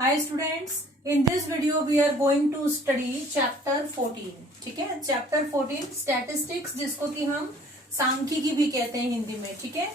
Hi students, in this video we are going to study chapter 14. ठीक है, chapter 14 statistics जिसको कि हम सांख्यिकी भी कहते हैं हिंदी में. ठीक है,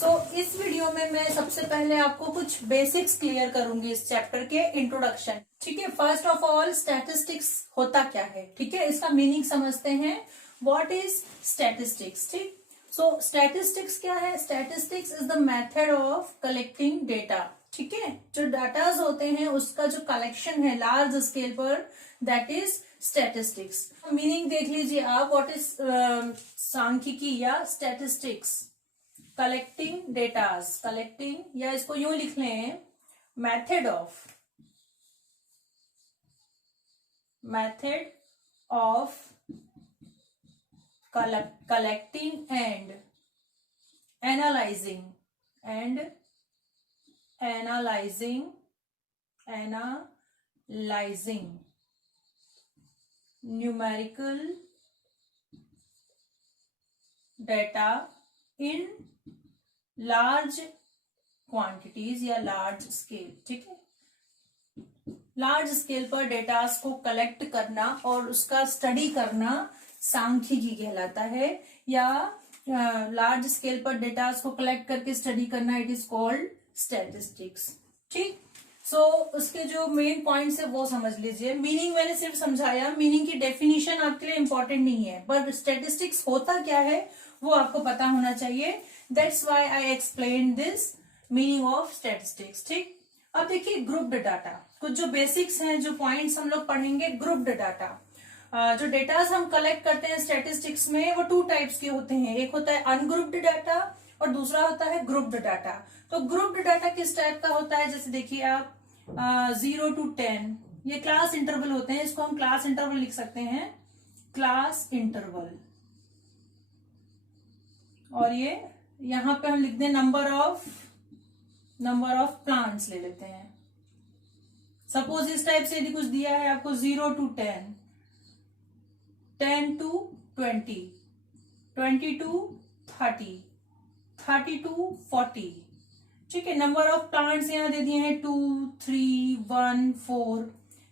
सो इस वीडियो में मैं सबसे पहले आपको कुछ बेसिक्स क्लियर करूंगी इस चैप्टर के इंट्रोडक्शन. ठीक है, फर्स्ट ऑफ ऑल स्टैटिस्टिक्स होता क्या है. ठीक है, इसका मीनिंग समझते हैं. What is statistics. ठीक, सो स्टैटिस्टिक्स क्या है. Statistics is the method of collecting data. ठीक है, जो डाटाज होते हैं उसका जो कलेक्शन है लार्ज स्केल पर, दैट इज स्टैटिस्टिक्स. मीनिंग देख लीजिए आप. व्हाट इज सांख्यिकी या स्टैटिस्टिक्स. कलेक्टिंग डेटाज, कलेक्टिंग, या इसको यूं लिख लें, method of collecting and analyzing numerical data in large quantities या large scale. ठीक है, लार्ज स्केल पर डेटास को कलेक्ट करना और उसका स्टडी करना सांख्यिकी कहलाता है. या लार्ज स्केल पर डेटास को कलेक्ट करके स्टडी करना, इट इज कॉल्ड स्टैटिस्टिक्स. ठीक, सो उसके जो मेन पॉइंट्स है वो समझ लीजिए. मीनिंग मैंने सिर्फ समझाया, मीनिंग की डेफिनेशन आपके लिए इंपॉर्टेंट नहीं है, पर स्टैटिस्टिक्स होता क्या है वो आपको पता होना चाहिए. That's why I explain this meaning of statistics. ठीक, अब देखिए ग्रुप्ड डाटा. कुछ जो बेसिक्स हैं, जो पॉइंट्स हम लोग पढ़ेंगे. ग्रुप्ड डाटा, जो डेटास हम कलेक्ट करते हैं स्टैटिस्टिक्स में, वो 2 टाइप्स के होते हैं. एक होता है अनग्रुप्ड डाटा और दूसरा होता है ग्रुप्ड डाटा. तो ग्रुप्ड डाटा किस टाइप का होता है, जैसे देखिए आप 0 to 10 ये क्लास इंटरवल होते हैं. इसको हम क्लास इंटरवल लिख सकते हैं, क्लास इंटरवल. और ये यहां पे हम लिख दें नंबर ऑफ प्लांट्स ले लेते हैं. सपोज इस टाइप से यदि कुछ दिया है आपको 0 to 10, 10 to 20, 20 to 30, 30 to 40. ठीक है, नंबर ऑफ प्लांट्स यहां दे दिए हैं 2, 3, 1, 4.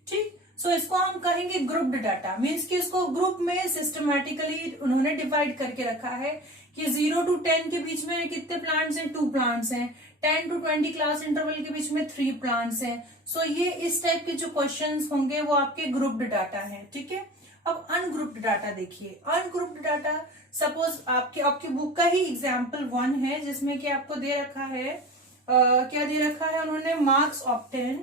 ठीक, सो इसको हम कहेंगे ग्रुप्ड डाटा. मीन्स कि इसको ग्रुप में सिस्टमैटिकली उन्होंने डिवाइड करके रखा है कि 0 to 10 के बीच में कितने प्लांट्स हैं, 2 प्लांट्स हैं. 10 to 20 क्लास इंटरवल के बीच में 3 प्लांट्स हैं. सो ये इस टाइप के जो क्वेश्चंस होंगे वो आपके ग्रुप्ड डाटा हैं. ठीक है, अब अनग्रुप्ड डाटा देखिए. अनग्रुप्ड डाटा, सपोज आपकी बुक का ही एग्जाम्पल 1 है जिसमें कि आपको दे रखा है, क्या दे रखा है उन्होंने, मार्क्स ऑब्टेन्ड.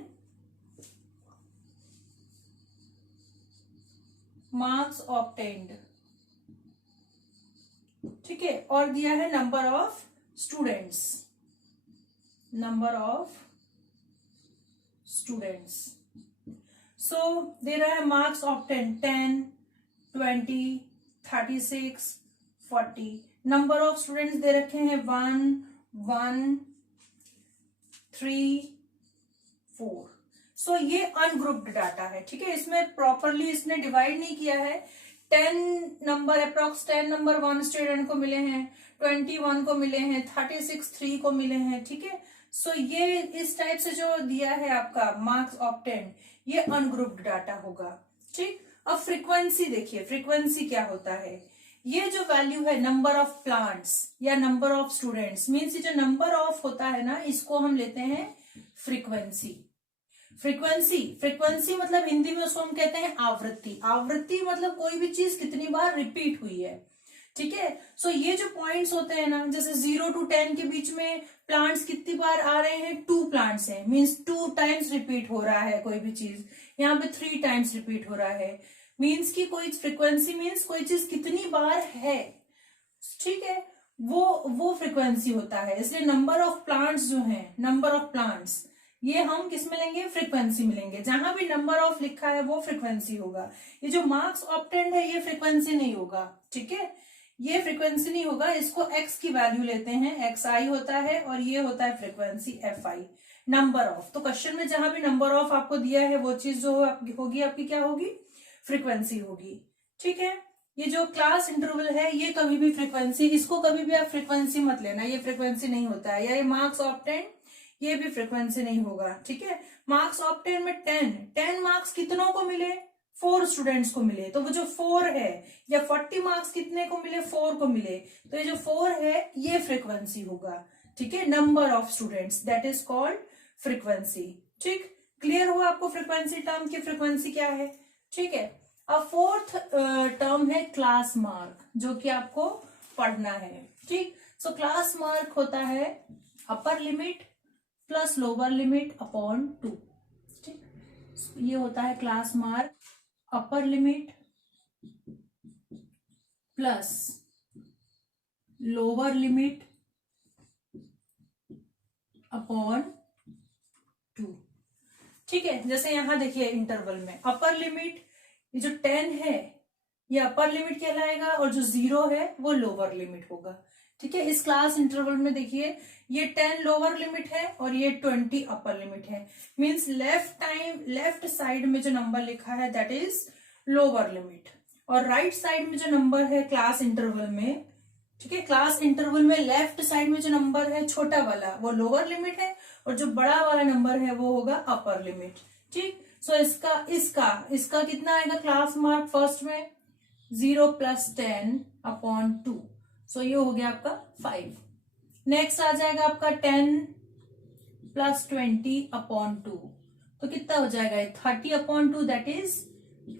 ठीक है, और दिया है नंबर ऑफ स्टूडेंट्स. सो दे रहा है marks obtained 10, 20, 36, 40. Number of students they रखे हैं 1, 1, 3, 4. सो ये अनग्रुप्ड डाटा है. ठीक है, इसमें प्रॉपरली इसने डिवाइड नहीं किया है. 10 नंबर, अप्रोक्स 10 नंबर 1 स्टूडेंट को मिले हैं, 21 को मिले हैं, 36 3 को मिले हैं. ठीक है, सो ये इस टाइप से जो दिया है आपका मार्क्स ऑब्टेन्ड, ये अनग्रुप्ड डाटा होगा. ठीक, अब फ्रीक्वेंसी देखिए. फ्रीक्वेंसी क्या होता है, ये जो वैल्यू है नंबर ऑफ प्लांट्स या नंबर ऑफ स्टूडेंट्स, मीन्स जो नंबर ऑफ होता है ना, इसको हम लेते हैं फ्रीक्वेंसी. फ्रीक्वेंसी मतलब हिंदी में उसको हम कहते हैं आवृत्ति. आवृत्ति मतलब कोई भी चीज कितनी बार रिपीट हुई है. ठीक है, सो ये जो पॉइंट्स होते हैं ना, जैसे 0 to 10 के बीच में प्लांट्स कितनी बार आ रहे हैं, 2 प्लांट्स हैं, मीन्स 2 टाइम्स रिपीट हो रहा है कोई भी चीज. यहाँ पे 3 टाइम्स रिपीट हो रहा है, मीन्स की कोई फ्रीक्वेंसी मीन्स कोई चीज कितनी बार है. ठीक है, वो फ्रीक्वेंसी होता है. इसलिए नंबर ऑफ प्लांट्स जो है, नंबर ऑफ प्लांट्स, ये हम किस में लेंगे, फ्रीक्वेंसी में लेंगे. जहां भी नंबर ऑफ लिखा है वो फ्रीक्वेंसी होगा. ये जो मार्क्स ऑब्टेन्ड है ये फ्रीक्वेंसी नहीं होगा. ठीक है, ये फ्रीक्वेंसी नहीं होगा. इसको एक्स की वैल्यू लेते हैं, XI होता है, और ये होता है फ्रीक्वेंसी FI, नंबर ऑफ. तो क्वेश्चन में जहां भी नंबर ऑफ आपको दिया है वो चीज जो होगी आपकी क्या होगी, फ्रीक्वेंसी होगी. ठीक है, ये जो क्लास इंटरवल है ये कभी भी फ्रीक्वेंसी, इसको कभी भी आप फ्रीक्वेंसी मत लेना, ये फ्रीक्वेंसी नहीं होता है. या ये मार्क्स ऑब्टेन्ड ये भी फ्रीक्वेंसी नहीं होगा, ठीक है। मार्क्स ऑब्टेन में 10 मार्क्स कितनों को मिले, 4 स्टूडेंट्स को मिले, तो वो जो 4 है, या 40 मार्क्स कितने को मिले, 4 को मिले, तो ये जो 4 है ये फ्रीक्वेंसी होगा, ठीक है। Number of students, that is called frequency. ठीक, क्लियर हुआ आपको फ्रीक्वेंसी टर्म की फ्रीक्वेंसी क्या है, ठीक है। अब फोर्थ टर्म है क्लास मार्क, जो कि आपको पढ़ना है, ठीक। सो क्लास मार्क होता है upper limit plus lower limit upon 2, ठीक। ये होता है class mark upper limit plus lower limit upon 2, ठीक है। जैसे यहां देखिए इंटरवल में अपर लिमिट, ये जो 10 है ये अपर लिमिट कहलाएगा, और जो 0 है वो लोअर लिमिट होगा, ठीक है। इस क्लास इंटरवल में देखिए ये 10 लोअर लिमिट है और ये 20 अपर लिमिट है, मींस लेफ्ट साइड में जो नंबर लिखा है दैट इज लोअर लिमिट, और राइट साइड में जो नंबर है क्लास इंटरवल में, ठीक है, क्लास इंटरवल में लेफ्ट साइड में जो नंबर है छोटा वाला वो लोअर लिमिट है, और जो बड़ा वाला नंबर है वो होगा अपर लिमिट, ठीक। सो इसका कितना आएगा क्लास मार्क, फर्स्ट में 0 + 10 अपॉन 2, सो ये हो गया आपका 5। नेक्स्ट आ जाएगा आपका 10 + 20 अपॉन 2, तो कितना हो जाएगा 30 अपॉन 2, दैट इज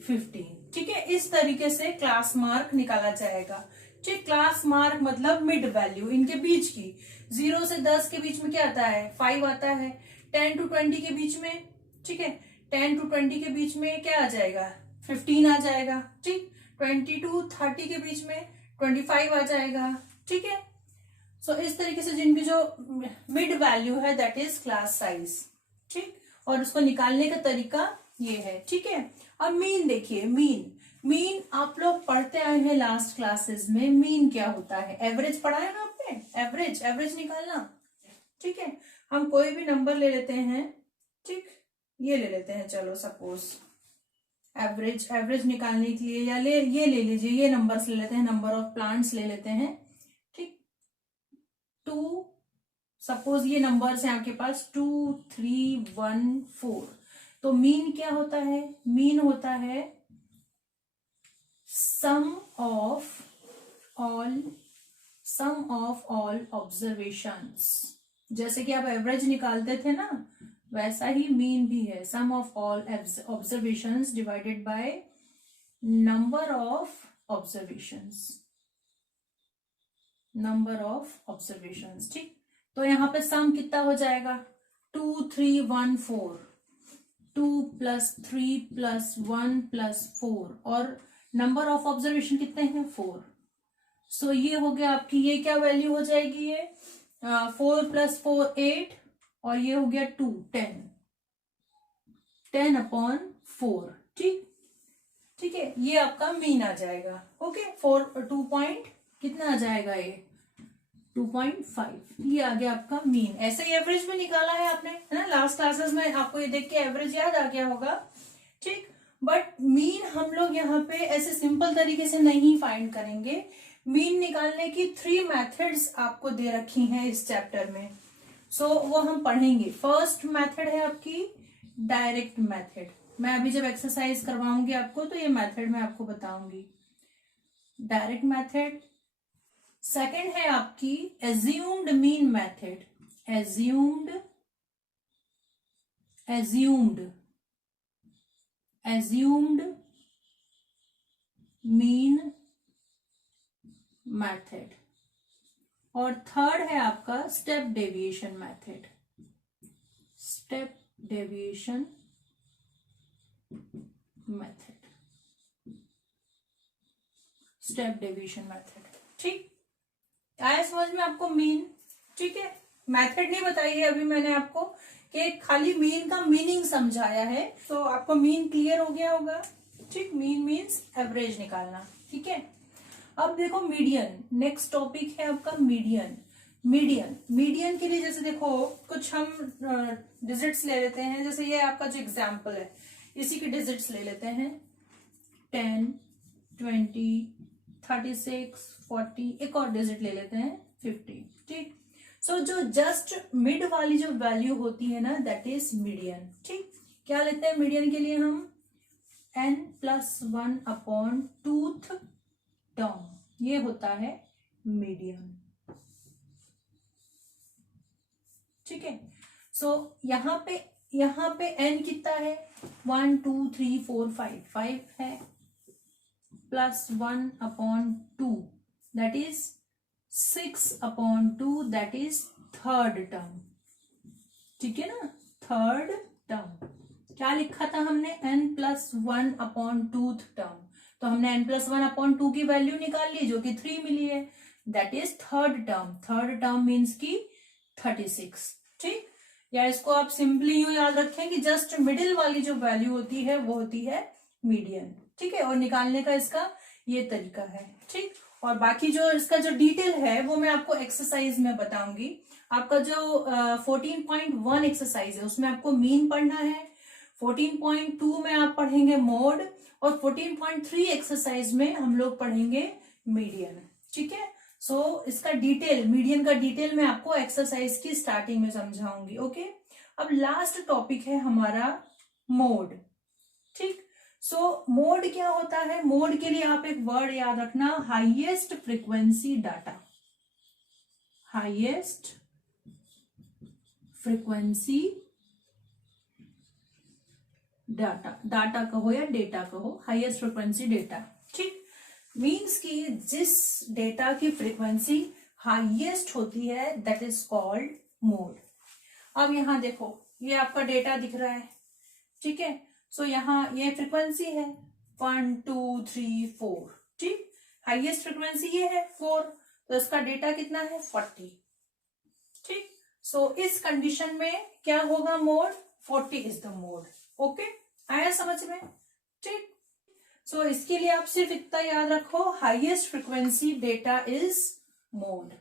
15, ठीक है। इस तरीके से क्लास मार्क निकाला जाएगा, ठीक। क्लास मार्क मतलब मिड वैल्यू, इनके बीच की, 0 से 10 के बीच में क्या आता है 5 आता है, 10 to 20 के बीच में, ठीक है, 10 to 20 के बीच में क्या आ जाएगा 15 आ जाएगा, ठीक। 20 to 30 के बीच में 25 आ जाएगा, ठीक है। सो इस तरीके से जिनकी जो मिड वैल्यू है दैट इज क्लास साइज, ठीक, और उसको निकालने का तरीका ये है, ठीक है। अब मीन देखिए, मीन आप लोग पढ़ते आए हैं लास्ट क्लासेस में, मीन क्या होता है, एवरेज पढ़ा है ना आपने, एवरेज निकालना, ठीक है। हम कोई भी नंबर ले लेते हैं, ठीक, ये ले लेते हैं, चलो सपोज एवरेज निकालने के लिए, या ये ले लीजिए, ये नंबर्स ले लेते हैं, नंबर ऑफ प्लांट्स ले लेते हैं, ठीक। 2, सपोज ये नंबर्स हैं आपके पास 2, 3, 1, 4, तो मीन क्या होता है, मीन होता है सम ऑफ ऑल ऑब्जर्वेशंस। जैसे कि आप एवरेज निकालते थे ना, वैसा ही मीन भी है, sum of all observations divided by number of observations, ठीक। तो यहां पे सम कितना हो जाएगा 2, 3, 1, 4, 2 + 3 + 1 + 4, और नंबर ऑफ ऑब्जर्वेशन कितने हैं 4। सो ये हो गया आपकी, ये क्या वैल्यू हो जाएगी, ये 4 + 4 8, और ये हो गया 2 10 अपॉन 4, ठीक है। ये आपका मीन आ जाएगा, ओके। 2 पॉइंट कितना आ जाएगा, ये 2.5, ये आ गया आपका मीन। ऐसे ही एवरेज में निकाला है आपने, है ना, लास्ट क्लासेस में आपको ये देख के एवरेज याद आ गया होगा, ठीक। बट मीन हम लोग यहाँ पे ऐसे सिंपल तरीके से नहीं फाइंड करेंगे। मीन निकालने की 3 मेथड्स आपको दे रखी हैं इस चैप्टर में, सो वो हम पढ़ेंगे। फर्स्ट मेथड है आपकी डायरेक्ट मेथड, मैं अभी जब एक्सरसाइज करवाऊंगी आपको तो ये मेथड मैं आपको बताऊंगी, डायरेक्ट मेथड। सेकंड है आपकी assumed mean method, assumed mean method, और थर्ड है आपका स्टेप डेविएशन मेथड, ठीक। आया समझ में आपको मीन, ठीक है। मेथड नहीं बताई है अभी मैंने आपको, कि खाली मीन का मीनिंग समझाया है, तो आपको मीन क्लियर हो गया होगा, ठीक। मीन मीन्स एवरेज निकालना, ठीक है। अब देखो मीडियन, नेक्स्ट टॉपिक है आपका मीडियन के लिए जैसे देखो कुछ हम डिजिट्स ले लेते हैं, जैसे ये आपका जो एग्जाम्पल है इसी के डिजिट्स ले लेते हैं, 10, 20, 36, 40, एक और डिजिट ले लेते हैं 50, ठीक। सो जो जस्ट मिड वाली जो वैल्यू होती है ना, दैट इज मीडियन। ठीक, क्या लेते हैं मीडियन के लिए हम, n+1 अपॉन टूथ टर्म, ये होता है मीडियन। ठीक है, सो यहाँ पे n कितना है, 1 2 3 4 5 है, +1 upon 2 that is 6 upon 2 that is third term. ठीक है ना, थर्ड टर्म। क्या लिखा था हमने, n+1 अपॉन टूथ टर्म, तो हमने n+1 अपॉन 2 की वैल्यू निकाल ली जो कि 3 मिली है, that is third term. Third term means की 36। ठीक, या इसको आप सिंपली यूं याद रखें कि जस्ट मिडिल वाली जो वैल्यू होती है वो होती है मीडियन। ठीक है, और निकालने का इसका ये तरीका है। ठीक, और बाकी जो इसका जो डिटेल है वो मैं आपको एक्सरसाइज में बताऊंगी। आपका जो 14.1 एक्सरसाइज है उसमें आपको मीन पढ़ना है, 14.2 में आप पढ़ेंगे मोड, और 14.3 एक्सरसाइज में हम लोग पढ़ेंगे मीडियन। ठीक है, सो इसका डिटेल, मीडियन का डिटेल मैं आपको एक्सरसाइज की स्टार्टिंग में समझाऊंगी। ओके, अब लास्ट टॉपिक है हमारा मोड। ठीक, सो मोड क्या होता है, मोड के लिए आप एक वर्ड याद रखना, highest frequency data. Highest frequency data, data कहो या डेटा कहो, हाईएस्ट फ्रीक्वेंसी डेटा। ठीक, मीन्स कि जिस डेटा की फ्रीक्वेंसी हाईएस्ट होती है दैट इज कॉल्ड मोड। अब यहां देखो, ये आपका डेटा दिख रहा है। ठीक है, सो यहाँ ये फ्रीक्वेंसी है 1 2 3 4। ठीक, हाईएस्ट फ्रीक्वेंसी ये है 4, तो इसका डेटा कितना है 40। ठीक, सो इस कंडीशन में क्या होगा, mode 40 is the mode. Okay, आया समझ में। ठीक, सो इसके लिए आप सिर्फ इतना याद रखो, highest frequency data is mode.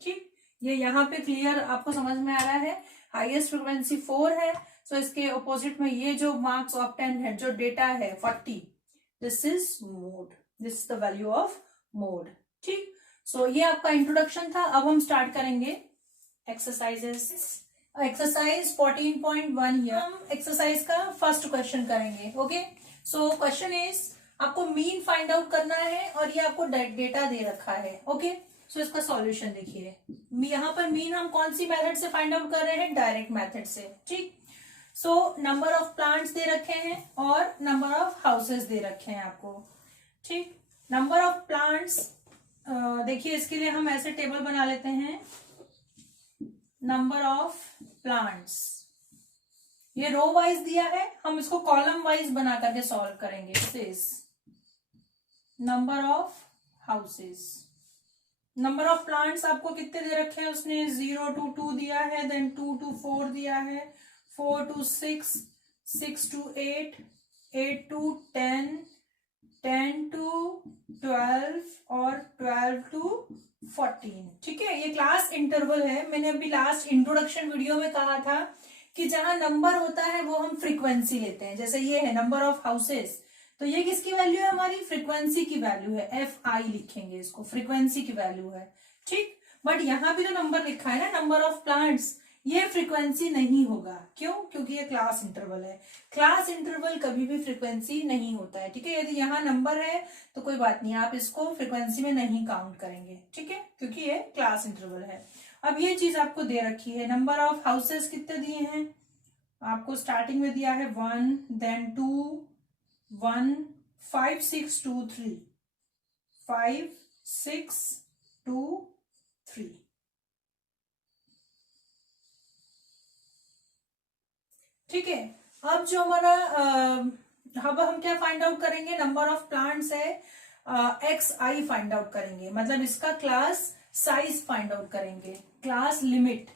ठीक, ये यहाँ पे क्लियर आपको समझ में आ रहा है। हाईएस्ट फ्रीक्वेंसी 4 है, सो इसके ऑपोजिट में ये जो मार्क्स ऑफ 10 है, जो डेटा है 40, this is mode, this is the value of mode. ठीक, सो ये आपका इंट्रोडक्शन था। अब हम स्टार्ट करेंगे एक्सरसाइजेस। एक्सरसाइज 14.1 हियर हम एक्सरसाइज का फर्स्ट क्वेश्चन करेंगे। ओके, सो क्वेश्चन इज, आपको मीन फाइंड आउट करना है और ये आपको डेटा दे रखा है। ओके, सो इसका सॉल्यूशन देखिए, यहाँ पर मीन हम कौन सी मेथड से फाइंड आउट कर रहे हैं, डायरेक्ट मेथड से। ठीक, so number of plants they रखे हैं और नंबर ऑफ हाउसेस दे रखे हैं आपको। ठीक, नंबर ऑफ प्लांट्स, देखिए इसके लिए हम ऐसे टेबल बना लेते हैं, नंबर ऑफ प्लांट्स, ये रो वाइज दिया है, हम इसको कॉलम वाइज बना करके सॉल्व करेंगे। This number of houses, number of plants आपको कितने दे रखे हैं, उसने 0 to 2 दिया है, देन 2 to 4 दिया है, 4 to 6, 6 to 8, 8 to 10, 10 to 12 और 12 to 14। ठीक है, ये क्लास इंटरवल है। मैंने अभी लास्ट इंट्रोडक्शन वीडियो में कहा था कि जहां नंबर होता है वो हम फ्रीक्वेंसी लेते हैं। जैसे ये है नंबर ऑफ हाउसेस, तो ये किसकी वैल्यू है, हमारी फ्रीक्वेंसी की वैल्यू है, FI लिखेंगे इसको, फ्रीक्वेंसी की वैल्यू है। ठीक, बट यहाँ भी जो नंबर लिखा है ना, नंबर ऑफ प्लांट्स, ये फ्रीक्वेंसी नहीं होगा। क्यों, क्योंकि ये क्लास इंटरवल है। क्लास इंटरवल कभी भी फ्रीक्वेंसी नहीं होता है। ठीक है, यदि यहाँ नंबर है तो कोई बात नहीं, आप इसको फ्रीक्वेंसी में नहीं काउंट करेंगे। ठीक है, क्योंकि ये क्लास इंटरवल है। अब ये चीज आपको दे रखी है, नंबर ऑफ हाउसेस कितने दिए हैं आपको, स्टार्टिंग में दिया है 1, देन 2, 1, 5 6 2 3, 5 6 2 3। ठीक है, अब जो हमारा अब हम क्या फाइंड आउट करेंगे, नंबर ऑफ प्लांट्स है, XI फाइंड आउट करेंगे, मतलब इसका क्लास साइज फाइंड आउट करेंगे, क्लास लिमिट,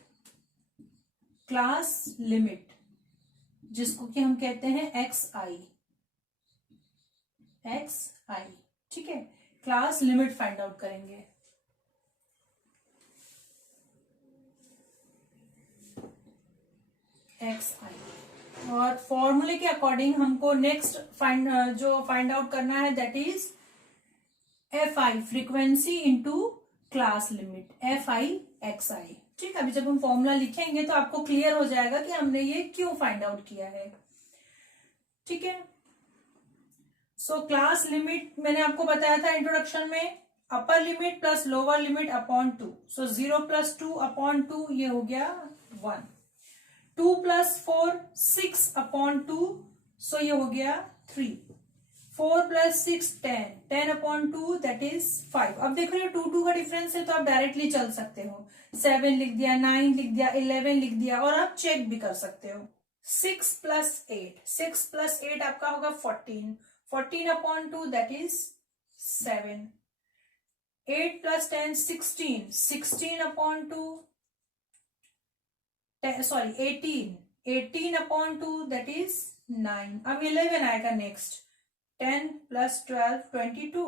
क्लास लिमिट जिसको कि हम कहते हैं XI, XI। ठीक है, क्लास लिमिट फाइंड आउट करेंगे। XI, और फॉर्मूले के अकॉर्डिंग हमको नेक्स्ट जो फाइंड आउट करना है that is FI, frequency into class limit, FI XI। ठीक है, अभी जब हम फॉर्मूला लिखेंगे तो आपको क्लियर हो जाएगा कि हमने ये क्यों फाइंड आउट किया है। ठीक है, सो क्लास लिमिट मैंने आपको बताया था इंट्रोडक्शन में, upper limit plus lower limit upon 2, सो 0 + 2 अपॉन 2 ये हो गया 1, 2 + 4 6 अपॉन 2, सो ये हो गया 3, 4 + 6 10, 10 अपॉन 2 दैट इज 5। अब देख रहे हो 2 2 का डिफरेंस है तो आप डायरेक्टली चल सकते हो, 7 लिख दिया, 9 लिख दिया, 11 लिख दिया, और आप चेक भी कर सकते हो। 6 + 8, 6 + 8 आपका होगा 14, 14 upon 2 that is 7, 8 + 10 16, 16 upon 2 sorry 18, 18 upon 2 that is 9। अब 11 आएगा नेक्स्ट, 10 + 12 22,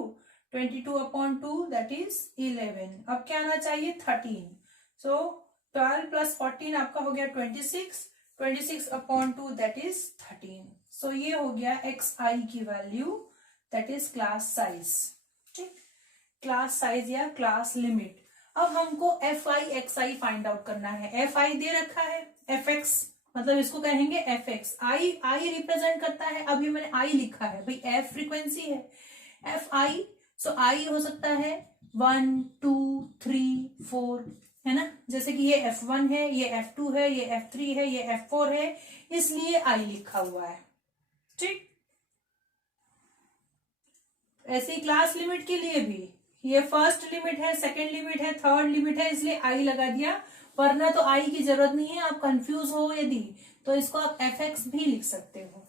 22 अपॉन 2 दैट इज 11। अब क्या आना चाहिए 13, सो 12 + 14 आपका हो गया 26, 26 अपॉन 2 दैट इज 13। सो ये हो गया xi की value that is class size. ठीक, क्लास साइज या क्लास लिमिट। अब हमको fi xi फाइंड आउट करना है। fi दे रखा है, fx मतलब इसको कहेंगे fx, i रिप्रेजेंट करता है, अभी मैंने i लिखा है भाई, f फ्रीक्वेंसी है, fi, सो i हो सकता है 1 2 3 4, है ना, जैसे कि ये f1 है, ये f2 है, ये f3 है, ये f4 है, इसलिए i लिखा हुआ है। ठीक, ऐसे ही क्लास लिमिट के लिए भी, ये फर्स्ट लिमिट है, सेकंड लिमिट है, थर्ड लिमिट है, इसलिए आई लगा दिया, वरना तो आई की जरूरत नहीं है। आप कंफ्यूज हो यदि तो इसको आप fx भी लिख सकते हो।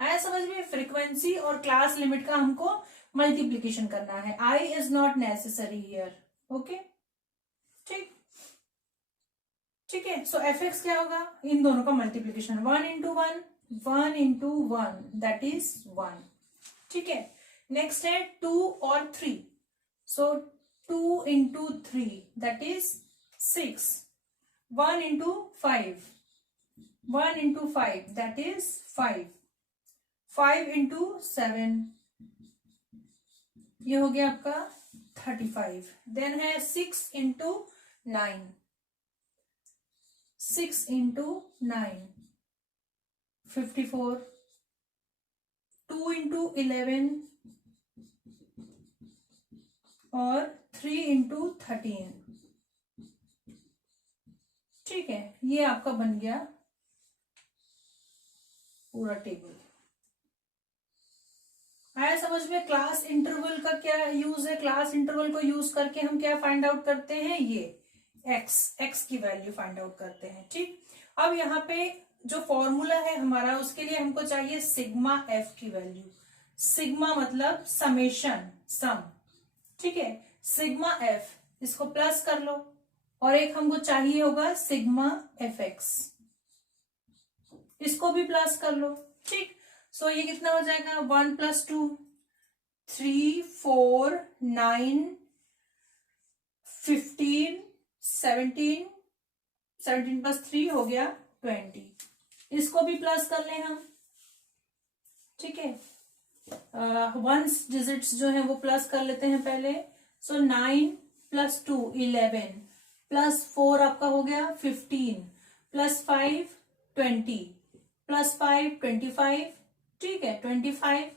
आया समझ में, फ्रीक्वेंसी और क्लास लिमिट का हमको मल्टीप्लीकेशन करना है, I is not necessary here. Okay, ठीक, ठीक है, सो fx क्या होगा, इन दोनों का मल्टीप्लीकेशन, 1 × 1, 1 × 1 दैट इज 1। ठीक है, नेक्स्ट है 2 और 3, so 2 × 3 that is 6, 1 × 5, 1 × 5 that is 5, 5 × 7 ये हो गया आपका 35, देन है 6 × 9, 6 × 9 54, 2 × 11 और 3 × 13। ठीक है, ये आपका बन गया पूरा टेबल। आया समझ में, क्लास इंटरवल का क्या यूज है, क्लास इंटरवल को यूज करके हम क्या फाइंड आउट करते हैं, ये x की वैल्यू फाइंड आउट करते हैं। ठीक, अब यहाँ पे जो फॉर्मूला है हमारा, उसके लिए हमको चाहिए सिग्मा f की वैल्यू, सिग्मा मतलब समेशन, सम। ठीक है, सिग्मा f, इसको प्लस कर लो, और एक हमको चाहिए होगा सिग्मा fx, इसको भी प्लस कर लो। ठीक, सो ये कितना हो जाएगा, 1 + 2 3 4 9 15 17, 17 + 3 हो गया 20, इसको भी प्लस कर लें हम। ठीक है, वंस डिजिट्स जो है वो प्लस कर लेते हैं पहले, सो 9 + 2 11 +4 आपका हो गया 15 +5 20 +5 25। ठीक है, 25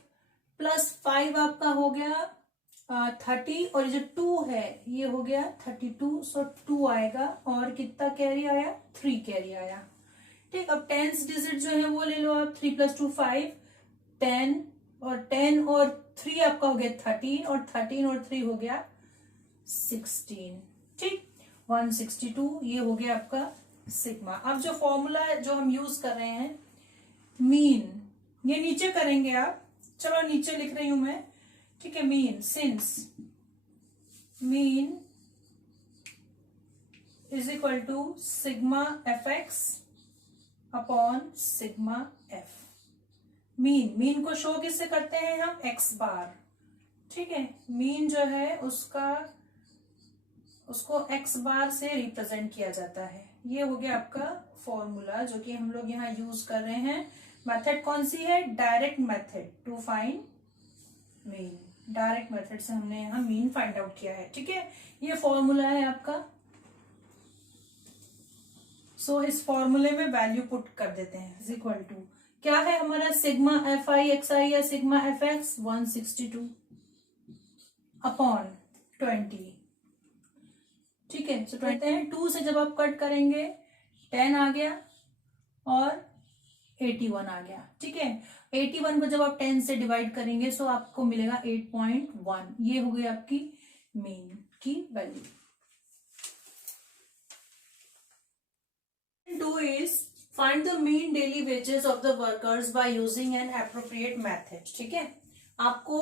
+5 आपका हो गया 30, और जो 2 है ये हो गया 32, सो 2 आएगा, और कितना कैरी आया, 3 कैरी आया। ठीक, अब टेंस डिजिट जो है वो ले लो आप, 3 + 2 5, 10 और 10 और 3 आपका हो गया 13, और 13 और 3 हो गया 16। ठीक, 162 ये हो गया आपका सिग्मा। अब जो फॉर्मूला जो हम यूज कर रहे हैं, मीन, ये नीचे करेंगे आप, चलो नीचे लिख रही हूं मैं। ठीक है, mean, since mean is equal to sigma fx upon sigma f। Mean को शो किससे करते हैं हम, x बार। ठीक है, मीन जो है उसको x बार से रिप्रेजेंट किया जाता है। ये हो गया आपका फॉर्मूला जो कि हम लोग यहाँ यूज कर रहे हैं। मेथड कौन सी है, direct method to find mean, direct method से हमने यहाँ मीन फाइंड आउट किया है। ठीक है, ये फॉर्मूला है आपका। सो इस फॉर्मूले में वैल्यू पुट कर देते हैं इज इक्वल टू क्या है हमारा सिग्मा एफ आई एक्स आई या सिग्मा एफ एक्स 162 अपॉन 20। ठीक है, सो कहते हैं 2 से जब आप कट करेंगे 10 आ गया और 81 आ गया। ठीक है, 81 को जब आप 10 से डिवाइड करेंगे सो आपको मिलेगा 8.1। ये हो गई आपकी मीन की value. 2 is find the mean daily wages of the workers by using an appropriate method। ठीक है, आपको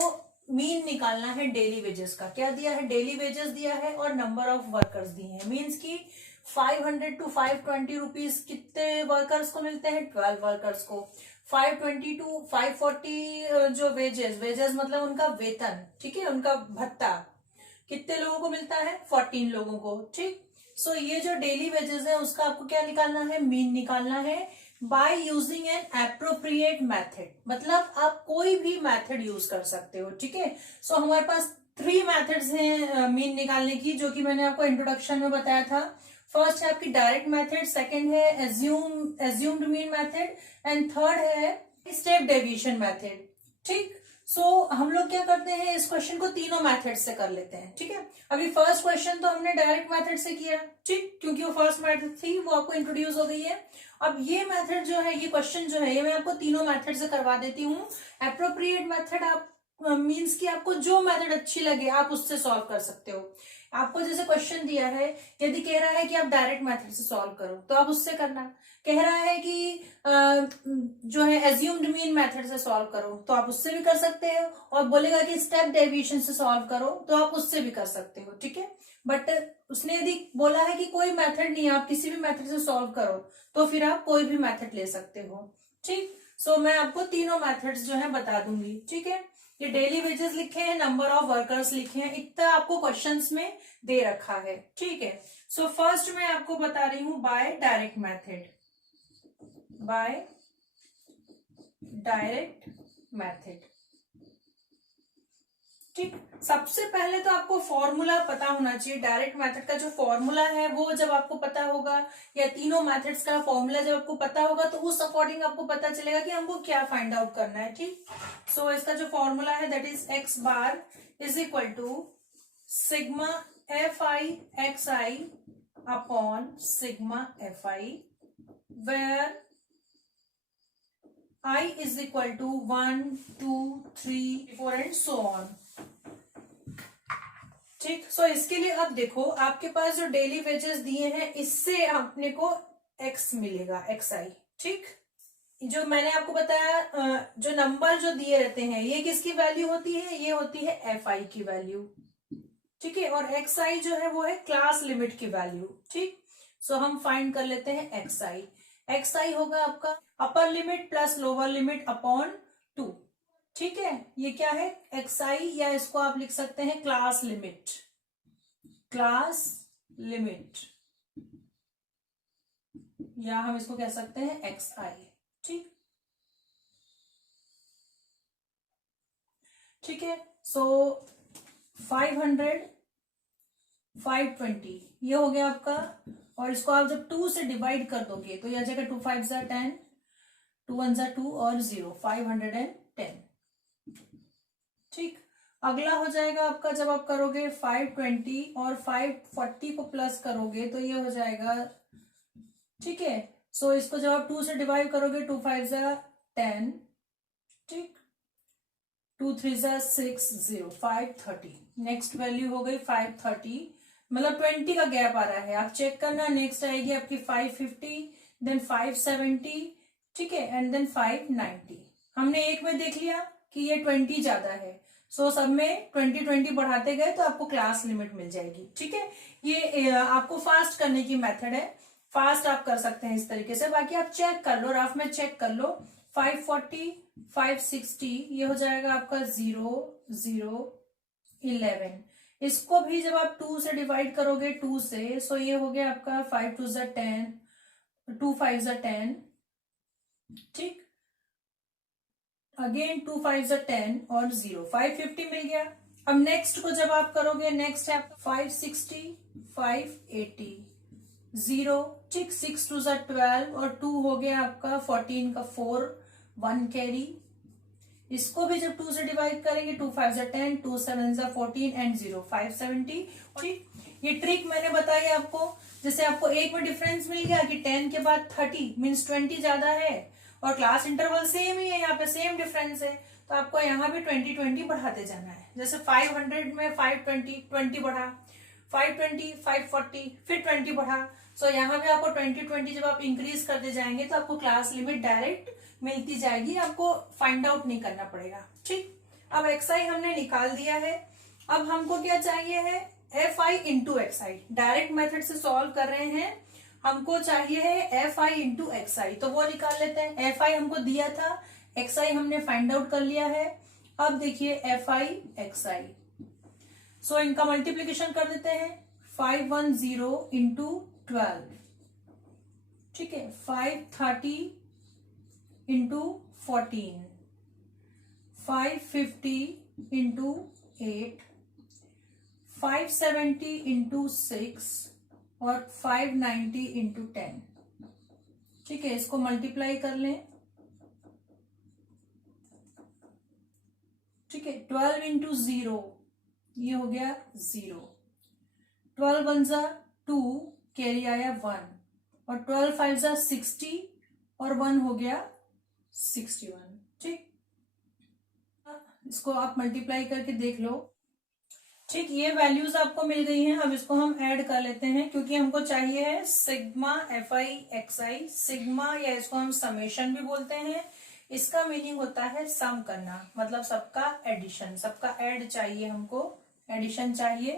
मीन निकालना है डेली वेजेस का। क्या दिया है? डेली वेजेस दिया है और नंबर ऑफ वर्कर्स दिए हैं। मीन्स की 500 to 520 रुपीज कितने वर्कर्स को मिलते हैं? 12 वर्कर्स को। 520 to 540 जो वेजेस मतलब उनका वेतन, ठीक है, उनका भत्ता कितने लोगों को मिलता है? 14 लोगों को। ठीक, सो ये जो डेली वेजेस है उसका आपको क्या निकालना है? मीन निकालना है by using N appropriate method. मतलब आप कोई भी मेथड यूज कर सकते हो। ठीक है, सो हमारे पास 3 मेथड्स हैं मीन निकालने की, जो कि मैंने आपको इंट्रोडक्शन में बताया था। फर्स्ट है आपकी डायरेक्ट मेथड, सेकंड है assumed mean method and third है स्टेप डेविएशन मेथड। ठीक, सो हम लोग क्या करते हैं, इस क्वेश्चन को तीनों मेथड से कर लेते हैं। ठीक है, अभी फर्स्ट क्वेश्चन तो हमने डायरेक्ट मेथड से किया, ठीक, क्योंकि वो फर्स्ट मेथड थी, वो आपको इंट्रोड्यूस हो गई है। अब ये मेथड जो है, ये क्वेश्चन जो है, ये मैं आपको तीनों मेथड से करवा देती हूँ। एप्रोप्रिएट मेथड आप मीन्स कि आपको जो मेथड अच्छी लगे आप उससे सॉल्व कर सकते हो। आपको जैसे क्वेश्चन दिया है, यदि कह रहा है कि आप डायरेक्ट मेथड से सॉल्व करो तो आप उससे करना। कह रहा है कि जो है एज्यूम्ड मीन मेथड से सॉल्व करो तो आप उससे भी कर सकते हो, और बोलेगा कि स्टेप डेविएशन से सॉल्व करो तो आप उससे भी कर सकते हो। ठीक है, बट उसने यदि बोला है कि कोई मेथड नहीं है, आप किसी भी मेथड से सॉल्व करो, तो फिर आप कोई भी मेथड ले सकते हो। ठीक, सो मैं आपको तीनों मेथड्स जो है बता दूंगी। ठीक है, ये डेली वेजेस लिखे हैं, नंबर ऑफ वर्कर्स लिखे हैं, इतना आपको क्वेश्चंस में दे रखा है। ठीक है, सो फर्स्ट मैं आपको बता रही हूं by direct method. By direct method. ठीक, सबसे पहले तो आपको फॉर्मूला पता होना चाहिए। डायरेक्ट मेथड का जो फॉर्मूला है वो जब आपको पता होगा, या तीनों मेथड्स का फॉर्मूला जब आपको पता होगा, तो उस अकॉर्डिंग आपको पता चलेगा कि हमको क्या फाइंड आउट करना है। ठीक, सो इसका जो फॉर्मूला है that is X bar is equal to sigma F I X I upon sigma F I, where I is equal to 1, 2, 3, 4 and so on। ठीक, सो इसके लिए अब देखो, आपके पास जो डेली वेजेस दिए हैं इससे अपने को x मिलेगा, एक्स आई। ठीक, जो मैंने आपको बताया जो नंबर जो दिए रहते हैं ये किसकी वैल्यू होती है? ये होती है एफ आई की वैल्यू। ठीक है, और एक्स आई जो है वो है क्लास लिमिट की वैल्यू। ठीक, सो हम फाइंड कर लेते हैं एक्स आई। एक्स आई होगा आपका upper limit plus lower limit upon 2। ठीक है, ये क्या है? एक्स आई, या इसको आप लिख सकते हैं क्लास लिमिट। क्लास लिमिट, या हम इसको कह सकते हैं एक्स आई। ठीक, ठीक है, सो 500 520 ये हो गया आपका, और इसको आप जब 2 से डिवाइड कर दोगे तो यह जगह 2 5 जा 10, 2 1 जा 2 और 0, 510। ठीक, अगला हो जाएगा आपका, जब आप करोगे 520 और 540 को प्लस करोगे तो ये हो जाएगा। ठीक है, सो इसको जब आप 2 से डिवाइड करोगे 2 5 जा 10, ठीक, 2 3 जा 6, 0, 530। नेक्स्ट वैल्यू हो गई 530, मतलब 20 का गैप आ रहा है, आप चेक करना। नेक्स्ट आएगी आपकी 550, देन 570, ठीक है, एंड देन 590। हमने एक में देख लिया कि ये 20 ज्यादा है, सो सब में 20 बढ़ाते गए तो आपको क्लास लिमिट मिल जाएगी। ठीक है, ये आपको फास्ट करने की मेथड है, फास्ट आप कर सकते हैं इस तरीके से। बाकी आप चेक कर लो, रफ में चेक कर लो। 540 560 ये हो जाएगा आपका 0 0 11। इसको भी जब आप 2 से डिवाइड करोगे 2 से, सो ये हो गया आपका 5 2 जा 10, 2 5 जा 10। ठीक, अगेन 2 5 जा 10 और 0, 550 मिल गया। अब नेक्स्ट को जब आप करोगे, नेक्स्ट है 560 580, 0, ठीक। 6 2 12 और 2 हो गया आपका 14 का 4, 1 कैरी। इसको भी जब 2 से डिवाइड करेंगे 2 5 10, 2 7 14 एंड 0 570, ठीक। ये ट्रिक मैंने बताई आपको। जैसे आपको एक में डिफरेंस मिल गया कि 10 के बाद 30 मीन्स 20 ज्यादा है और क्लास इंटरवल सेम ही है, यहाँ पे सेम डिफरेंस है, तो आपको यहाँ भी 20 बढ़ाते जाना है। जैसे 500 में 520 20 बढ़ा, 520 540 फिर 20 बढ़ा। सो यहाँ भी आपको 20 जब आप इंक्रीज करते जाएंगे तो आपको क्लास लिमिट डायरेक्ट मिलती जाएगी, आपको फाइंड आउट नहीं करना पड़ेगा, ठीक। अब xi हमने निकाल दिया है। अब हमको क्या चाहिए है, fi into xi। Direct method से सॉल्व कर रहे हैं, हमको चाहिए है fi इंटू xi, तो वो निकाल लेते हैं। fi हमको दिया था, xi हमने फाइंड आउट कर लिया है। अब देखिए fi xi, सो इनका मल्टीप्लीकेशन कर देते हैं। 510 इंटू 12, ठीक है। 530 इंटू 14, 550 इंटू 8, 570 इंटू 6 और 590 इंटू 10, ठीक है। इसको मल्टीप्लाई कर लें, ठीक है। 12 इंटू 0, ये हो गया 0। 12 1 जा 2, कैरी आया 1 और 12 5 जा 60 और 1 हो गया 61, ठीक। इसको आप मल्टीप्लाई करके देख लो, ठीक। ये वैल्यूज आपको मिल गई हैं। अब इसको हम ऐड कर लेते हैं क्योंकि हमको चाहिए है सिग्मा fi xi। सिग्मा या इसको हम समेशन भी बोलते हैं, इसका मीनिंग होता है सम करना, मतलब सबका एडिशन, सबका ऐड चाहिए, हमको एडिशन चाहिए।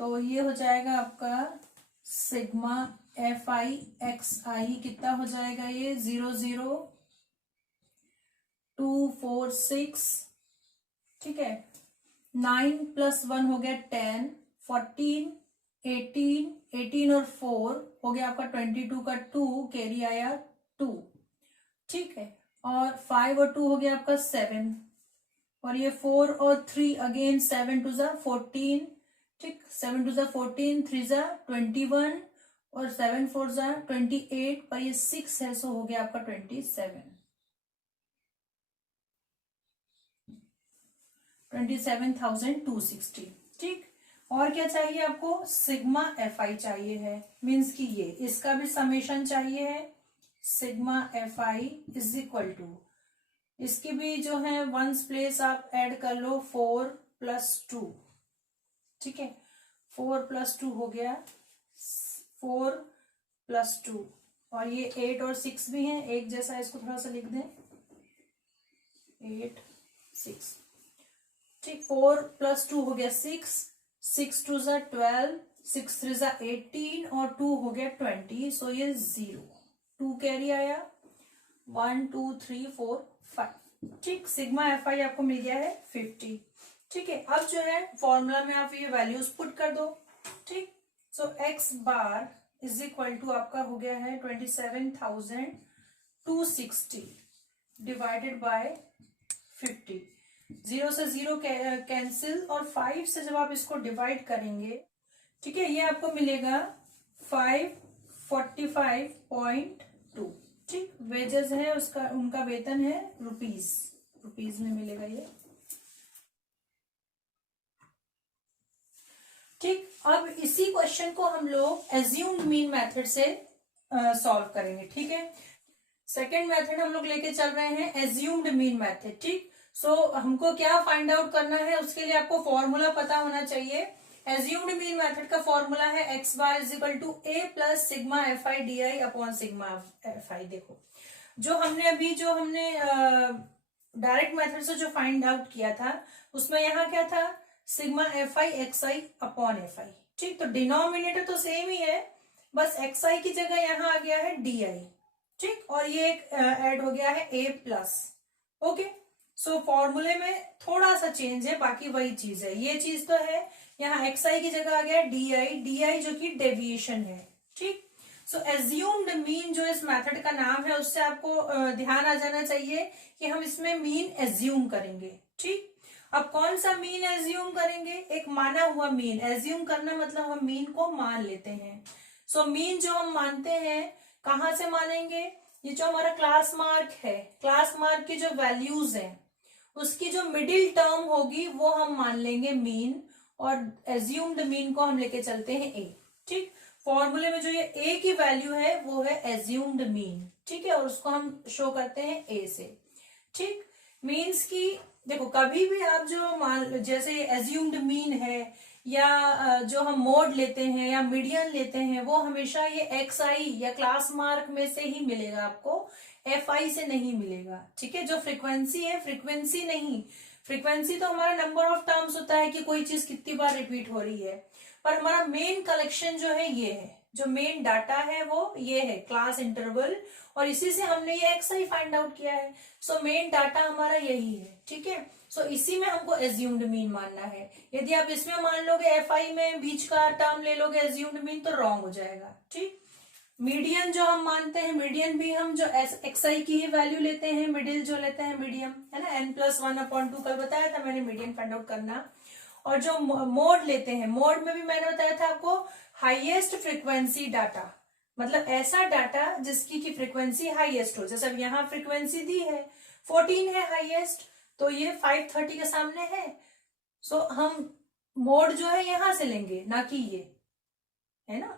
तो ये हो जाएगा आपका सिग्मा fi xi, कितना हो जाएगा ये 0 0 2 4 6, ठीक है। 9 प्लस 1 हो गया 10, 14 18, 18 और 4 हो गया आपका 22 का 2, कैरी आया 2, ठीक है। और 5 और 2 हो गया आपका 7 और ये 4 और 3 अगेन 7 2 जा 14, ठीक। 7 2 जा 14, 3 जा 21 और 7 4 जा 28, पर ये 6 है, सो हो गया आपका 27, 27,260, ठीक। और क्या चाहिए आपको, सिग्मा fi चाहिए है, मीन्स कि ये इसका भी समेशन चाहिए है। Sigma fi is equal to, इसकी भी जो है वंस प्लेस आप ऐड कर लो 4 प्लस 2, ठीक है। 4 प्लस 2 हो गया 4 प्लस 2 और ये 8 और 6 भी है एक जैसा, इसको थोड़ा सा लिख दें 8 6, ठीक। 4 प्लस 2 हो गया 6, 6 2 जा 12, 6 3 जा 18 और 2 हो गया 20, सो ये 0 2 कैरी आया 1 2 3 4 5, ठीक। सिग्मा fi आपको मिल गया है 50, ठीक है। अब जो है फॉर्मूला में आप ये वैल्यूज पुट कर दो, ठीक। So x bar is equal to आपका हो गया है 27,260 डिवाइडेड बाय 50। 0 से 0 कैंसिल और 5 से जब आप इसको डिवाइड करेंगे, ठीक है, ये आपको मिलेगा 545.2, ठीक। वेजेस है उसका, उनका वेतन है रुपीज में मिलेगा ये, ठीक। अब इसी क्वेश्चन को हम लोग एज्यूम्ड मीन मेथड से सॉल्व करेंगे, ठीक है। सेकेंड मेथड हम लोग लेके चल रहे हैं एज्यूम्ड मीन मेथड, ठीक। सो हमको क्या फाइंड आउट करना है, उसके लिए आपको फॉर्मूला पता होना चाहिए। एज्यूम्ड मीन मेथड का फॉर्मूला है X bar is equal to A plus sigma fi D I upon sigma fi। देखो जो हमने डायरेक्ट मेथड से जो फाइंड आउट किया था उसमें यहाँ क्या था, sigma fi xi upon fi, ठीक। तो डिनोमिनेटर तो सेम ही है, बस xi की जगह यहाँ आ गया है di, ठीक। और ये एक ऐड हो गया है a प्लस, ओके। सो फॉर्मूले में थोड़ा सा चेंज है, बाकी वही चीज है, ये चीज तो है। यहाँ xi की जगह आ गया di जो कि डेविएशन है, ठीक। सो एज्यूम्ड मीन जो इस मेथड का नाम है, उससे आपको ध्यान आ जाना चाहिए कि हम इसमें मीन एज्यूम करेंगे, ठीक। अब कौन सा मीन एज्यूम करेंगे, एक माना हुआ मीन। एज्यूम करना मतलब हम मीन को मान लेते हैं। सो मीन जो हम मानते हैं कहाँ से मानेंगे, ये जो हमारा क्लास मार्क है, क्लास मार्क की जो वैल्यूज हैं उसकी जो मिडिल टर्म होगी वो हम मान लेंगे मीन, और एज्यूम्ड मीन को हम लेके चलते हैं ए। ठीक, फॉर्मूले में जो ये ए की वैल्यू है वो है एज्यूम्ड मीन। ठीक है, और उसको हम शो करते हैं ए से। ठीक, मीन्स की देखो कभी भी आप जो मान जैसे एज्यूम्ड मीन है या जो हम मोड लेते हैं या मीडियन लेते हैं वो हमेशा ये एक्स आई या क्लास मार्क में से ही मिलेगा आपको, एफ आई से नहीं मिलेगा। ठीक है, जो फ्रीक्वेंसी है, फ्रीक्वेंसी नहीं, फ्रीक्वेंसी तो हमारा नंबर ऑफ टर्म्स होता है कि कोई चीज कितनी बार रिपीट हो रही है, पर हमारा मेन कलेक्शन जो है ये है, जो मेन डाटा है वो ये है क्लास इंटरवल, और इसी से हमने ये एक्स आई फाइंड आउट किया है। सो मेन डाटा हमारा यही है। ठीक है, सो इसी में हमको एज्यूम्ड मीन मानना है। यदि आप इसमें मान लोगे एफ आई में बीच का टर्म ले लोगे एज्यूम्ड मीन तो रॉन्ग हो जाएगा। ठीक, मीडियन जो हम मानते हैं, मीडियन भी हम जो एक्स आई की ही वैल्यू लेते हैं, मिडिल जो लेते हैं मीडियम, है ना, n+1/2 कल बताया था मैंने मीडियन फाइंड आउट करना। और जो मोड लेते हैं, मोड में भी मैंने बताया था आपको हाईएस्ट फ्रीक्वेंसी डाटा, मतलब ऐसा डाटा जिसकी की फ्रीक्वेंसी हाईएस्ट हो। जैसे अब यहाँ फ्रीक्वेंसी दी है 14 है हाईएस्ट, तो ये 530 के सामने है। सो हम मोड जो है यहां से लेंगे, ना कि ये, है ना।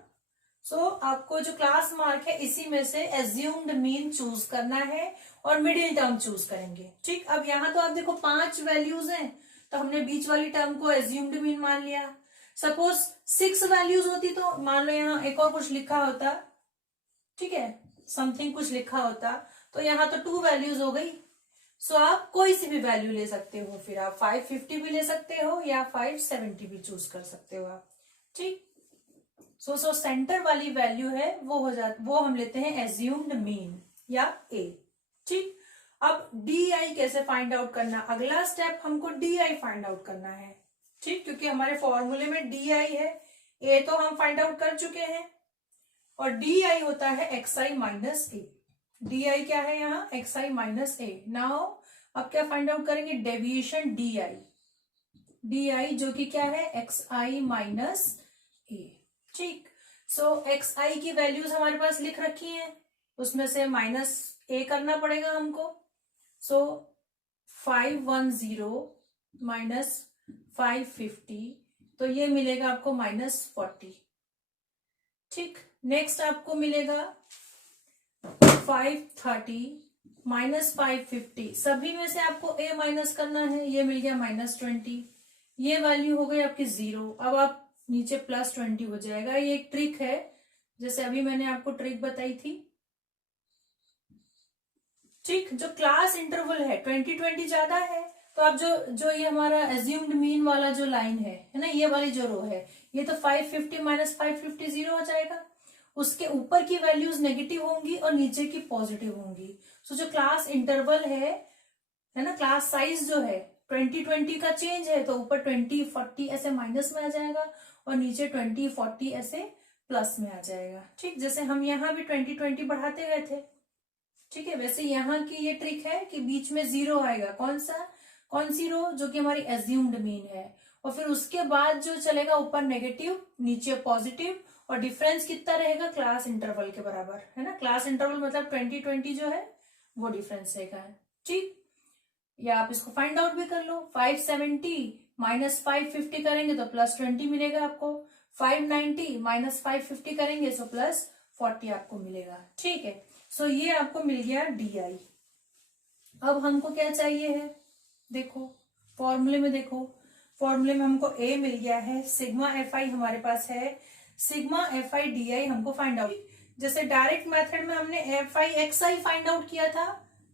सो आपको जो क्लास मार्क है इसी में से एज्यूम्ड मीन चूज करना है और मिडिल टर्म चूज करेंगे। ठीक, अब यहाँ तो आप देखो 5 वैल्यूज हैं, तो हमने बीच वाली टर्म को एज्यूम्ड मीन मान लिया। सपोज 6 वैल्यूज होती तो मान लो यहाँ एक और कुछ लिखा होता, ठीक है, समथिंग कुछ लिखा होता, तो यहाँ तो 2 वैल्यूज हो गई। सो आप कोई सी भी वैल्यू ले सकते हो, फिर आप 550 भी ले सकते हो या 570 भी चूज कर सकते हो आप। ठीक, सो सेंटर वाली वैल्यू है वो हम लेते हैं एज्यूम्ड मीन या ए। ठीक, अब डी आई कैसे फाइंड आउट करना, अगला स्टेप हमको डी आई फाइंड आउट करना है। ठीक, क्योंकि हमारे फॉर्मूले में डी आई है, ए तो हम फाइंड आउट कर चुके हैं, और डी आई होता है x I minus A. D I क्या है यहाँ, एक्स आई माइनस ए। नाउ अब क्या फाइंड आउट करेंगे, deviation D I, D I जो कि क्या है एक्स आई माइनस ए। ठीक, सो एक्स आई की वैल्यूज हमारे पास लिख रखी हैं, उसमें से माइनस ए करना पड़ेगा हमको। सो 510 माइनस 550, तो ये मिलेगा आपको -40। ठीक, नेक्स्ट आपको मिलेगा 530 माइनस 550, सभी में से आपको ए माइनस करना है, ये मिल गया -20, ये वैल्यू हो गई आपकी 0। अब आप नीचे +20 हो जाएगा। ये एक ट्रिक है, जैसे अभी मैंने आपको ट्रिक बताई थी। ठीक, जो क्लास इंटरवल है 20 ज्यादा है, तो अब जो ये हमारा एज्यूम्ड मीन वाला जो लाइन है ना, ये वाली जो रो है, ये तो 550 माइनस 550 0 हो जाएगा। उसके ऊपर की वैल्यूज नेगेटिव होंगी और नीचे की पॉजिटिव होंगी। सो जो क्लास इंटरवल है ना, क्लास साइज जो है 20 का चेंज है, तो ऊपर 20 40 ऐसे माइनस में आ जाएगा और नीचे 20 40 ऐसे प्लस में आ जाएगा। ठीक, जैसे हम यहाँ भी 20 बढ़ाते गए थे। ठीक है, वैसे यहाँ की ये ट्रिक है कि बीच में 0 आएगा, कौन सी रो, जो कि हमारी एज्यूम्ड मीन है, और फिर उसके बाद जो चलेगा ऊपर नेगेटिव नीचे पॉजिटिव, और डिफरेंस कितना रहेगा, क्लास इंटरवल के बराबर, है ना। क्लास इंटरवल मतलब 20 जो है वो डिफरेंस रहेगा। ठीक, या आप इसको फाइंड आउट भी कर लो, 570 माइनस 550 करेंगे तो +20 मिलेगा आपको, 590 माइनस 550 करेंगे तो +40 आपको मिलेगा। ठीक है, सो ये आपको मिल गया डी आई। अब हमको क्या चाहिए है, देखो फॉर्मूले में हमको ए मिल गया है, सिग्मा एफ आई हमारे पास है, sigma F I D I हमको फाइंड आउट। जैसे डायरेक्ट मेथड में हमने F I X I find out किया था,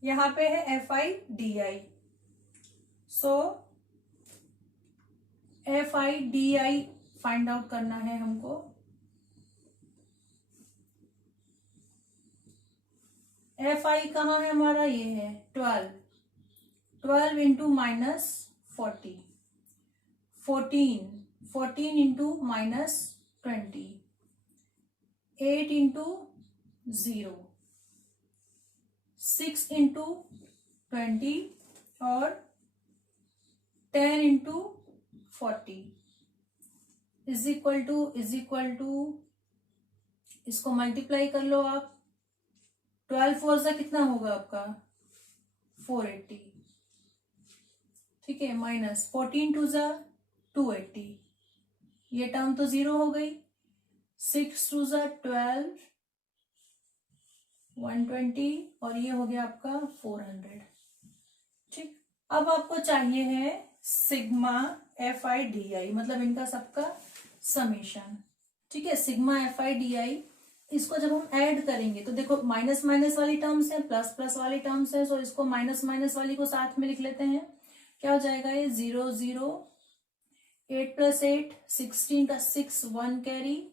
यहाँ पे है F I D I. So F I D I find out करना है हमको। एफ आई कहाँ है हमारा, ये है 12 इंटू -40, 14 इंटू -20, 8 इंटू 0, 6 इंटू 20 और 10 इंटू 40 इज इक्वल टू इसको मल्टीप्लाई कर लो आप, 12 फोर सा कितना होगा आपका 480, ठीक है, माइनस 14 टू सा 280, ये टर्म तो जीरो हो गई, 6 टू सा 12, 120 और ये हो गया आपका 400, ठीक। अब आपको चाहिए है सिग्मा FIDI, मतलब इनका सबका समेशन, ठीक है, सिग्मा FIDI। इसको जब हम ऐड करेंगे तो देखो माइनस माइनस वाली टर्म्स है, प्लस प्लस वाली टर्म्स है, सो इसको माइनस माइनस वाली को साथ में लिख लेते हैं। क्या हो जाएगा ये 0 0, 8 प्लस 8 16 का 6 1 कैरी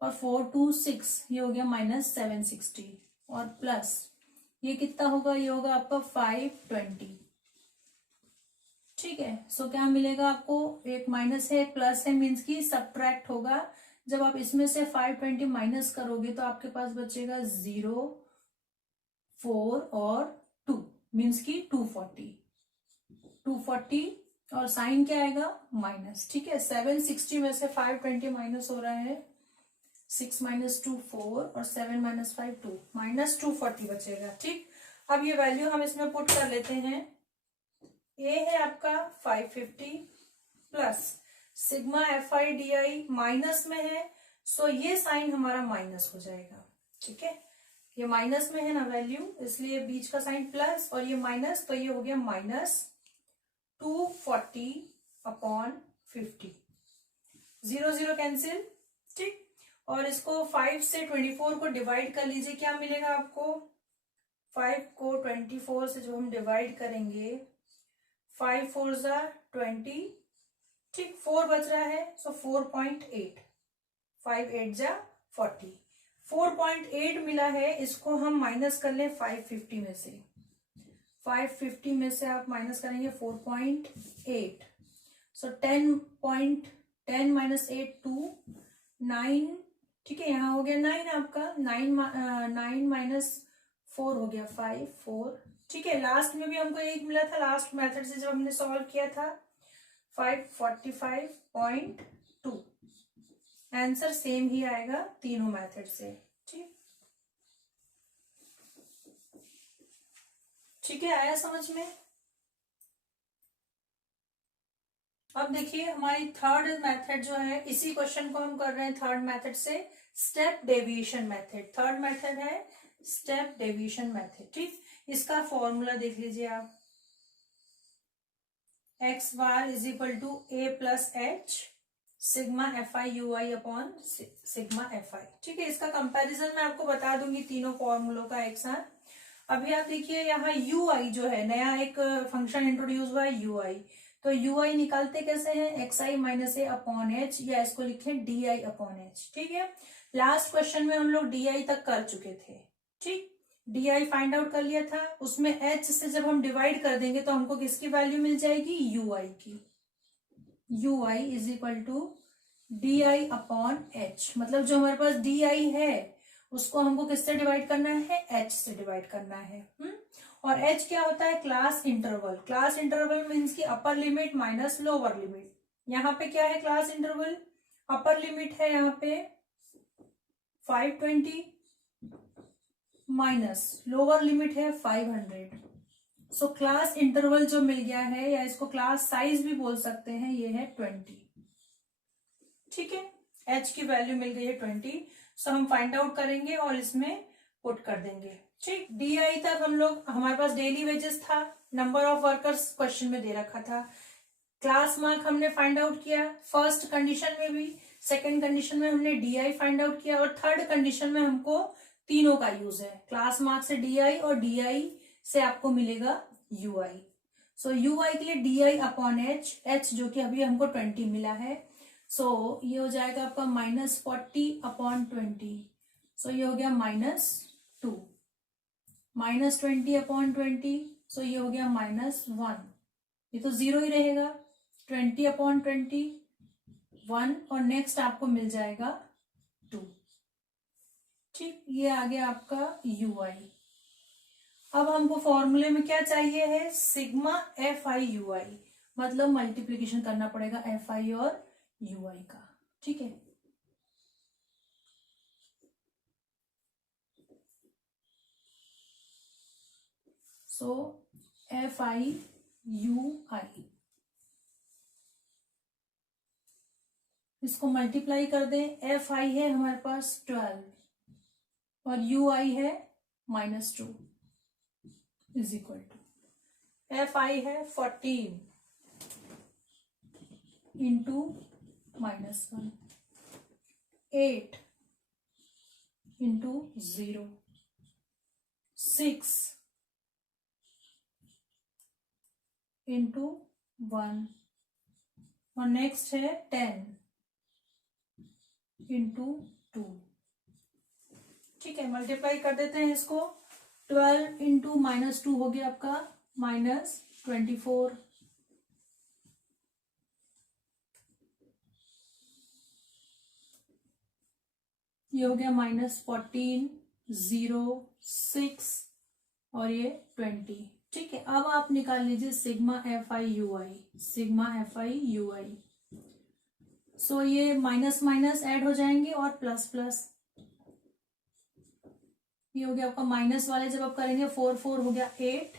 और 4 2 6, ये हो गया माइनस 760 और प्लस ये कितना होगा, ये होगा आपका 520, ठीक है। सो क्या मिलेगा आपको, एक माइनस है एक प्लस है, मीन्स की सब्ट्रैक्ट होगा। जब आप इसमें से 520 माइनस करोगे तो आपके पास बचेगा 0 4 और 2, मीन्स की 240 और साइन क्या आएगा माइनस, ठीक है। 760 में से 520 माइनस हो रहा है, 6 माइनस 2 4 और 7 माइनस 5 2, माइनस 240 बचेगा, ठीक। अब ये वैल्यू हम इसमें पुट कर लेते हैं। ये है आपका 550 प्लस सिग्मा FIDI माइनस में है, सो ये साइन हमारा माइनस हो जाएगा, ठीक है। ये माइनस में है ना वैल्यू, इसलिए बीच का साइन प्लस और ये माइनस, तो ये हो गया माइनस 240 अपॉन 50, 0 0 कैंसिल, ठीक। और इसको 5 से 24 को डिवाइड कर लीजिए, क्या मिलेगा आपको, 5 को 24 से जो हम डिवाइड करेंगे, 5 4 जा 20, ठीक, 4 बच रहा है, सो 4.8, 5 8 जा 40, 4.8 मिला है। इसको हम माइनस कर लें 550 में से, 550 में से आप माइनस करेंगे 4.8, सो 10 माइनस 8 2 9, ठीक है, यहाँ हो गया 9 आपका, 9 माइनस 4 हो गया 5 4, ठीक है। लास्ट में भी हमको एक मिला था, लास्ट मेथड से जब हमने सॉल्व किया था, 545.2, आंसर सेम ही आएगा तीनों मेथड से, ठीक, ठीक है, आया समझ में। अब देखिए हमारी थर्ड मेथड जो है, इसी क्वेश्चन को हम कर रहे हैं थर्ड मेथड से, step deviation method. Third method है स्टेप डेविएशन मेथड, ठीक। इसका फॉर्मूला देख लीजिए आप, X bar is equal to a plus H sigma FIUI upon sigma FI, ठीक है। इसका कंपैरिजन मैं आपको बता दूंगी तीनों फॉर्मूलों का एक साथ। अभी आप देखिए यहाँ UI जो है, नया एक फंक्शन इंट्रोड्यूस हुआ है UI, तो UI निकालते कैसे हैं, xi minus a upon H, या इसको लिखें DI अपॉन एच, ठीक है। लास्ट क्वेश्चन में हम लोग DI तक कर चुके थे, ठीक, DI फाइंड आउट कर लिया था, उसमें H से जब हम डिवाइड कर देंगे तो हमको किसकी वैल्यू मिल जाएगी, UI की। UI is equal to DI upon H, मतलब जो हमारे पास DI है उसको हमको किससे डिवाइड करना है, H से डिवाइड करना है। और H क्या होता है, class interval. Class interval means की upper limit minus lower limit. यहाँ पे क्या है क्लास इंटरवल, अपर लिमिट है यहाँ पे 520 माइनस लोअर लिमिट है 500, सो क्लास इंटरवल जो मिल गया है, या इसको क्लास साइज भी बोल सकते हैं, ये है 20, ठीक है। H की वैल्यू मिल गई है 20, सो हम फाइंड आउट करेंगे और इसमें पुट कर देंगे, ठीक। DI तक हम लोग, हमारे पास डेली वेजेस था, नंबर ऑफ वर्कर्स क्वेश्चन में दे रखा था, क्लास मार्क हमने फाइंड आउट किया फर्स्ट कंडीशन में भी, सेकंड कंडीशन में हमने DI फाइंड आउट किया, और थर्ड कंडीशन में हमको तीनों का यूज है, क्लास मार्क से DI और DI से आपको मिलेगा UI। सो UI के लिए DI अपॉन H जो कि अभी हमको 20 मिला है, सो ये हो जाएगा आपका माइनस 40 अपॉन 20, सो ये हो गया -2, माइनस 20 अपॉन 20, सो ये हो गया -1, ये तो 0 ही रहेगा, 20 अपॉन 20 1, और नेक्स्ट आपको मिल जाएगा 2, ठीक। ये आ गया आपका UI। अब हमको फॉर्मूले में क्या चाहिए है, सिग्मा FIUI, मतलब मल्टीप्लीकेशन करना पड़ेगा FI और UI का, ठीक है। सो FIUI, इसको मल्टीप्लाई कर दें। FI है हमारे पास 12 और UI है -2 इज इक्वल टू, FI है 14 इंटू -1, 8 इंटू 0, 6 इंटू 1 और नेक्स्ट है 10 इंटू 2। ठीक है, मल्टीप्लाई कर देते हैं इसको। 12 इंटू -2 हो गया आपका -24, ये हो गया -14, 0, 6 और ये 20। ठीक है, अब आप निकाल लीजिए सिग्मा FIUI, सिग्मा FIUI। सो ये माइनस माइनस ऐड हो जाएंगे और प्लस प्लस, ये हो गया आपका माइनस वाले जब आप करेंगे 4 4 हो गया 8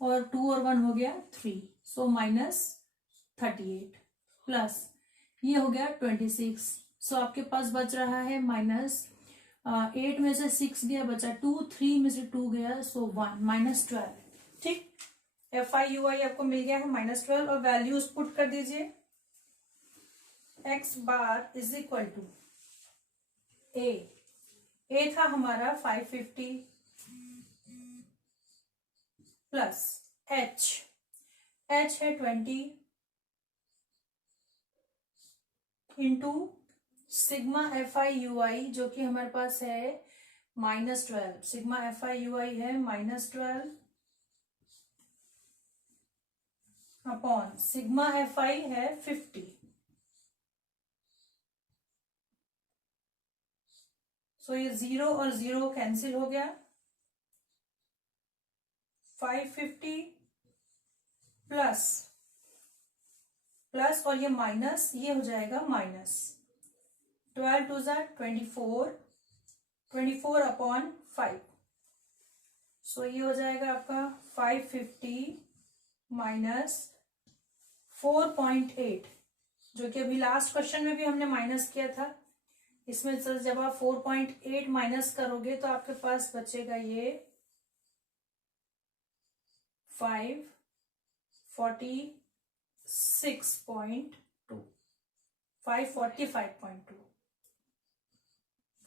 और 2 और 1 हो गया 3, सो -38 प्लस ये हो गया 26। सो आपके पास बच रहा है -8 में से 6 गया, बचा 2, 3 में से 2 गया, सो 1, -12। ठीक, FIUI आपको मिल गया है -12 और वैल्यूज पुट कर दीजिए। x bar is equal to A था हमारा 550 प्लस h है 20 इंटू सिग्मा FIUI जो कि हमारे पास है -12, सिग्मा FIUI है -12 अपॉन सिग्मा FI है 50। सो ये 0 और 0 कैंसिल हो गया, 550 प्लस प्लस और ये माइनस, ये हो जाएगा माइनस 12 टू ज़ा 24, 24 अपॉन 5। सो ये हो जाएगा आपका 550 माइनस 4.8, जो कि अभी लास्ट क्वेश्चन में भी हमने माइनस किया था। इसमें सर जब आप 4.8 माइनस करोगे तो आपके पास बचेगा ये 545.2,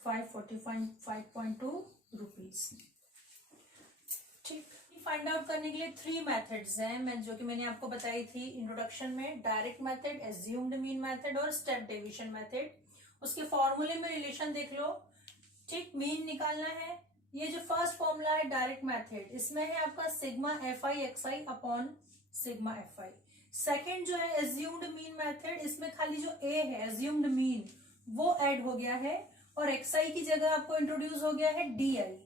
545.2 रुपीज। ठीक, फाइंड आउट करने के लिए 3 मेथड्स हैं जो कि मैंने आपको बताई थी इंट्रोडक्शन में, direct method, assumed mean method और स्टेप डेविएशन मेथड। उसके फॉर्मूले में रिलेशन देख लो। ठीक, मीन निकालना है। ये जो फर्स्ट फॉर्मूला है डायरेक्ट मेथड, इसमें है आपका sigma FI upon sigma FI। Second जो है एज्यूम्ड मीन मेथड, इसमें खाली जो ए है एज्यूम्ड मीन वो ऐड हो गया है और XI की जगह आपको इंट्रोड्यूस हो गया है DI।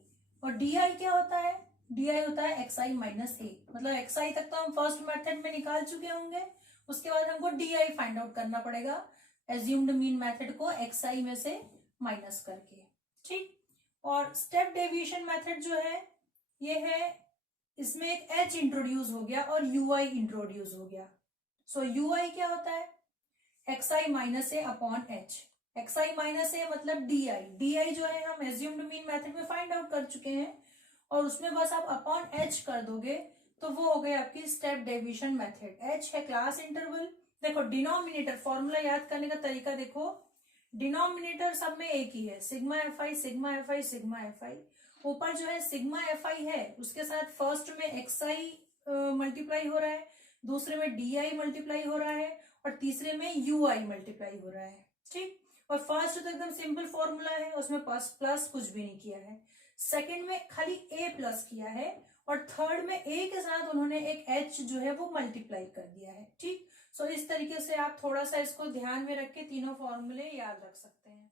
और DI क्या होता है? DI होता है XI माइनस ए, मतलब XI तक तो हम फर्स्ट मेथड में निकाल चुके होंगे, उसके बाद हमको DI फाइंड आउट करना पड़ेगा एज्यूम्ड मीन मेथड को XI में से माइनस करके। ठीक, और स्टेप डेविएशन मेथड जो है ये है, इसमें एक H इंट्रोड्यूस हो गया और UI इंट्रोड्यूस हो गया। सो UI क्या होता है? XI माइनस ए अपॉन H। XI माइनस ए मतलब DI, DI जो है हम एज्यूम्ड मीन मेथड में फाइंड आउट कर चुके हैं और उसमें बस आप अपॉन H कर दोगे तो वो हो गई आपकी स्टेप डेविएशन मेथड। H है क्लास इंटरवल। देखो डिनोमिनेटर, फॉर्मूला याद करने का तरीका देखो, डिनोमिनेटर सब में एक ही है, sigma FI sigma FI sigma FI। ऊपर जो है सिग्मा FI है, उसके साथ फर्स्ट में XI मल्टीप्लाई हो रहा है, दूसरे में DI मल्टीप्लाई हो रहा है और तीसरे में UI मल्टीप्लाई हो रहा है। ठीक, और फर्स्ट तो एकदम सिंपल फॉर्मूला है, उसमें प्लस प्लस कुछ भी नहीं किया है। सेकंड में खाली A प्लस किया है और थर्ड में A के साथ उन्होंने एक H जो है वो मल्टीप्लाई कर दिया है। ठीक, सो इस तरीके से आप थोड़ा सा इसको ध्यान में रख के तीनों फॉर्मूले याद रख सकते हैं।